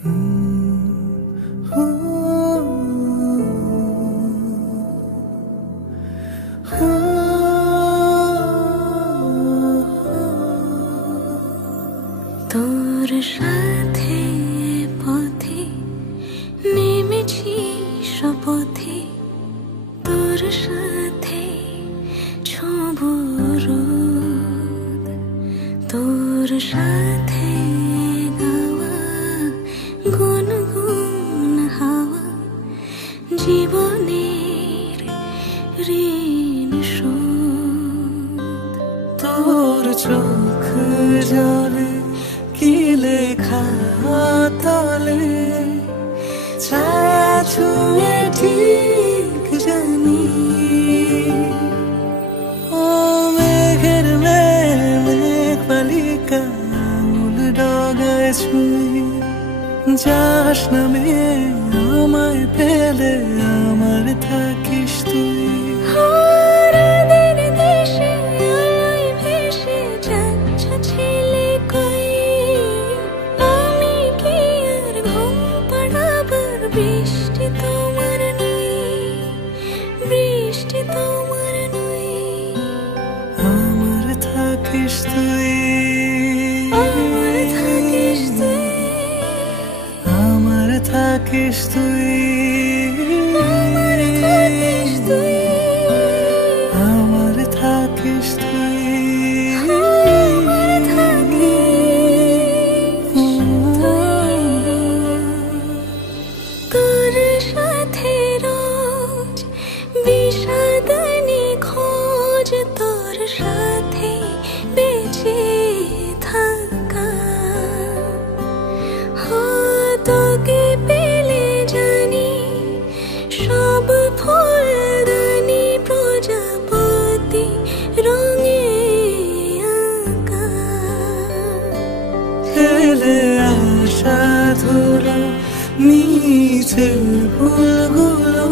তোর সাথে পথে নেমেছি শপথে, তোর সাথে ছোঁব রোদ, তোর সাথে গাওয়া গুনগুন হাওয়া জীবনের ঋণ শোধ। তোর চোখ জলে কি লেখা তলে ছায়া ছুঁয়ে ঠিক জানি, ও মেঘের মেঘ বালিকা মূল ডগায় ছুঁয়ে যাস নামে আমায় পেলে আমার থাকিস তুই। বৃষ্টি তোমার নই, বৃষ্টি তোমার নই, আমার থাকিস তুই, আমার থাকিস তুই, আমার থাকিস তুই, আমার থাকিস তুই, আমার থাকিস তুই, আমার থাকিস তুই। তোর সাথে রোজ বিষাদনি খোঁজ, তোর সাথে বেঁচে থাকা, তোকে পেলে জানি সব ফুলদানি প্রজাপতি রঙে আঁকা। ফেলে আসা ধুলো নিচে ফুলগুলো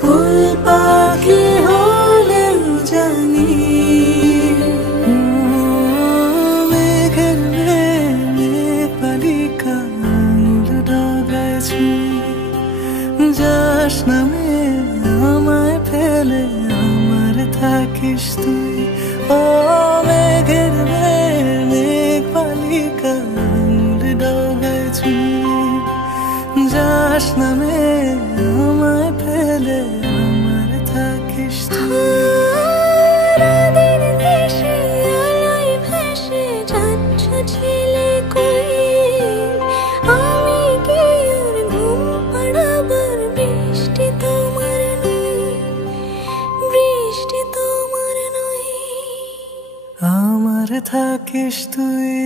ফুল পাখি হলেও জানি, মেঘের মেঘ বালিকা মূল ডগায় ছুঁয়ে যাস নামে আমায় ফেলে আমার থাকিস তুই। ও মেঘের মেঘ বালিকা মূল ডগায় ছুঁয়ে যাস নামে আমায় ফেলে আমার থাকিস তুই। রাতের দেশে আলোয় ভেসে যাচ্ছ ছেলে কই, আমি কি আর ঘুম পাড়াবার বৃষ্টি তোমার নই, বৃষ্টি তোমার নই, আমার থাকিস তুই।